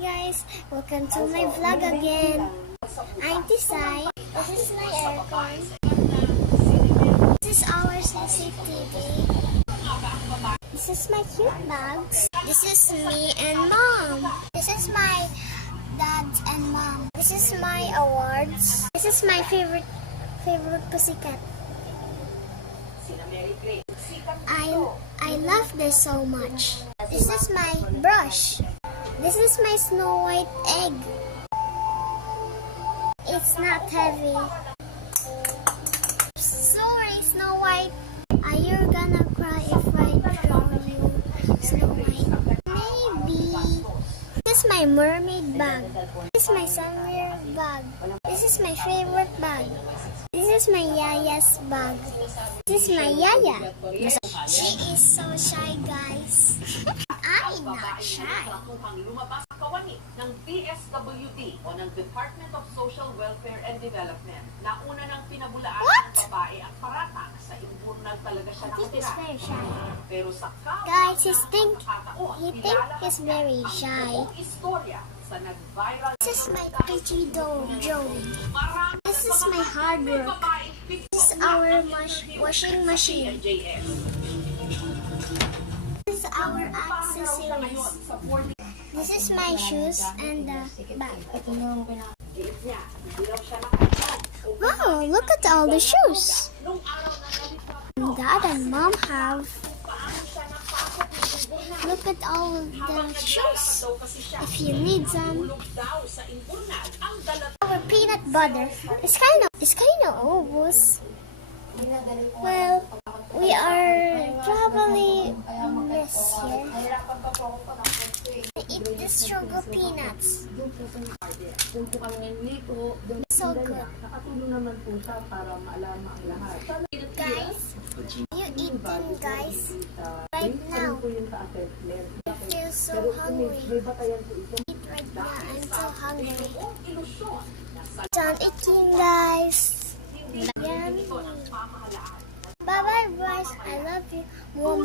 guys, welcome to my vlog again. I'm Tisay. This is my aircon. This is our CCTV. This is my cute bags. This is me and mom. This is my dad and mom. This is my awards. This is my favorite pussycat. I love this so much. This is my brush. This is my Snow White egg. It's not heavy. Sorry, Snow White. Are you gonna cry if I draw you, Snow White? Maybe. This is my mermaid bag. This is my summer bag. This is my favorite bag. This is my yaya's bag. This is my yaya. She is so shy, guys. I'm not shy. Ng DSWD o ng Department of Social Welfare and Development na una ng pinabulaan ng babae ang paratak sa imburnal talaga siya nakatira. Very shy. Pero sa Guys, he think he's very shy. Istorya sa nag-viral. This is my pretty doll, Joey. This is my hard work. This is our washing machine. This is our accessories. This is my shoes and the bag. Wow, look at all the shoes. Dad and Mom have. Look at all the shoes. If you need some. Our peanut butter is kind of obvious. Well, we are probably miss here. Eat this sugar peanuts. So good. Guys, you eat them, guys. Right now. I feel so hungry. Eat right now. I'm so hungry. Done eating, guys. Yummy. Bye bye, guys. I love you. More.